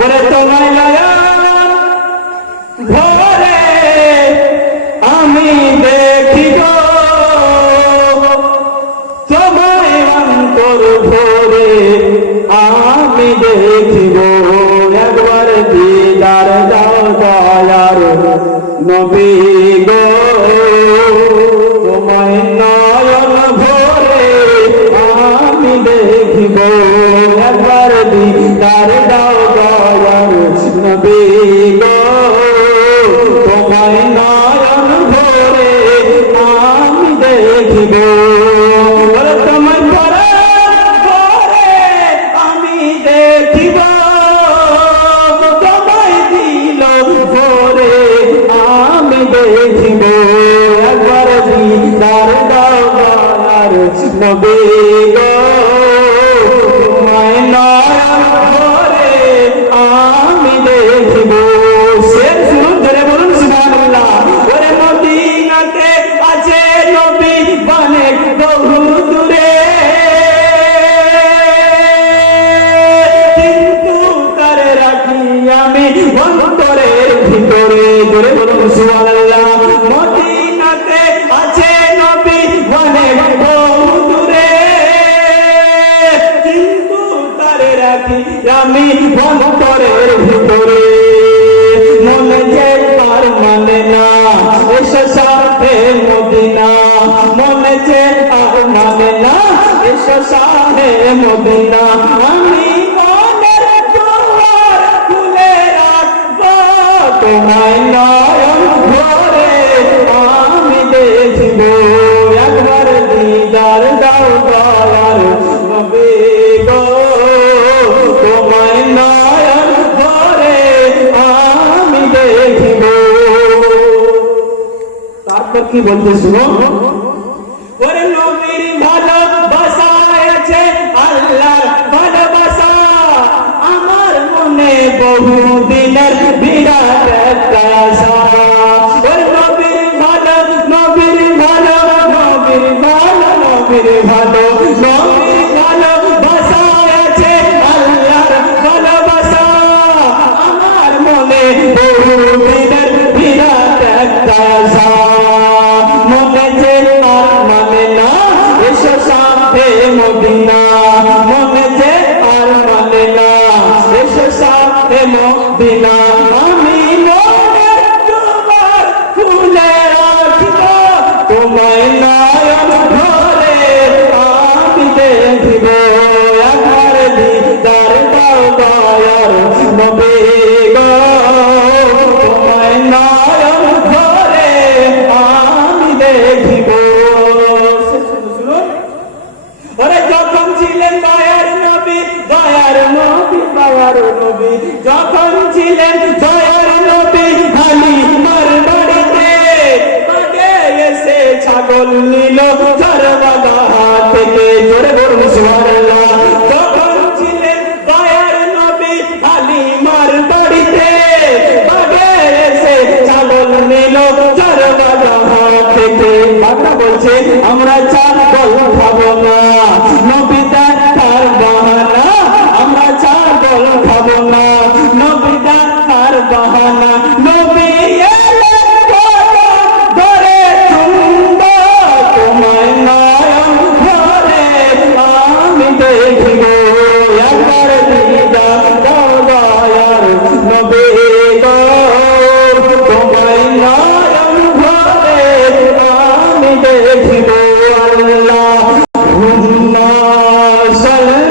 ওরে তোমায় নয়ন ভরে আমি দেখিব, তোমায় অন্তর ভরে আমি দেখিব। একবার দিদার দাও দয়ার নবী গো, তোমায় নয়ন ভরে আমি দেখিব। একবার দিদার দাও দয়ার নবী গো, তোমায় নয়ন ভরে আমি দেখিব। তোমায় ভরে আমি দেখিব, তোমায় দিল ভরে আমি দেখিব। একবার দিদার দাও দয়ার নবী গো, তোমায় নয়ন ভরে আমি দেখিব। শের শুনুন, ধরে বলুন সুবহানাল্লাহ। ওরে মদিনাতে আছে নবী অনেক বহু দূরে, কিন্তু তারে রাখি আমি অন্তরের ভিতরে। ধরে বলুন সুবহানাল্লাহ। মদিনাতে আছে নবী অনেক বহু দূরে, কিন্তু তারে রাখি আমি অন্তরের ভিতরে। মনে যে তার মানে না এসে সাথে মদিনা, মনে যে আর মানে না এসে সাথে মদিনা। আমি মনের দুয়ার খুলে রাখবো, তোমায় নয়ন ভরে আমি দেখিব। একবার দিদার দাও দয়ার নবী গো, তোমায় নয়ন ভরে আমি দেখিব। তারপর কি বলতে শুনো। ওরে নবীর ভালোবাসা আছে আল্লাহর ভালোবাসা, আমার মনে বহু দিনের বিরাট একটা আশা। ওরে নবীর ভালো, নবীর ভালো, নবীর ভালো, নবীর ভালো, নবীর ভালোবাসা আছে আল্লাহর ভালোবাসা, আমার মনে বহু দিনের বিরাট একটা আশা। মনে যে আর মানে না এসো সাথে মদিনা, মনে যে আর মানে না এসো সাথে মদিনা। আমি মনের দুয়ার খুলে রাখব, তোমায় নয়ন ভরে আমি দেখিব। একবার দিদার দাও দয়ার নবী গো, তোমায় নয়ন ভরে আমি দেখিব। ওরে যখন ছিলেন দয়ার নবী, দয়ার নবী, দয়ার নবী, যখন ছিলেন দয়ার নবী হালিমার বাড়িতে, আগে এসে ছাগল নিল কারবালা থেকে। জোরে বলুন সুবহানাল্লাহ। যখন ছিলেন দয়ার নবী হালিমার বাড়িতে, আগে এসে ছাগল নিল কারবালা থেকে। বাবা বলছে আমরা ছাগল খাবো না, নবী দেখার বাহানা, আমরা ছাগল খাবো না, নবী দেখার বাহানা। নবী এলেন কদম ধরে চুম্ব, তোমায় নয়ন ভরে আমি দেখিব। একবার দিদার দাও দয়ার নবী গো, তোমায় নয়ন ভরে আমি দেখিব। আল্লাহুম্মা সাল্লি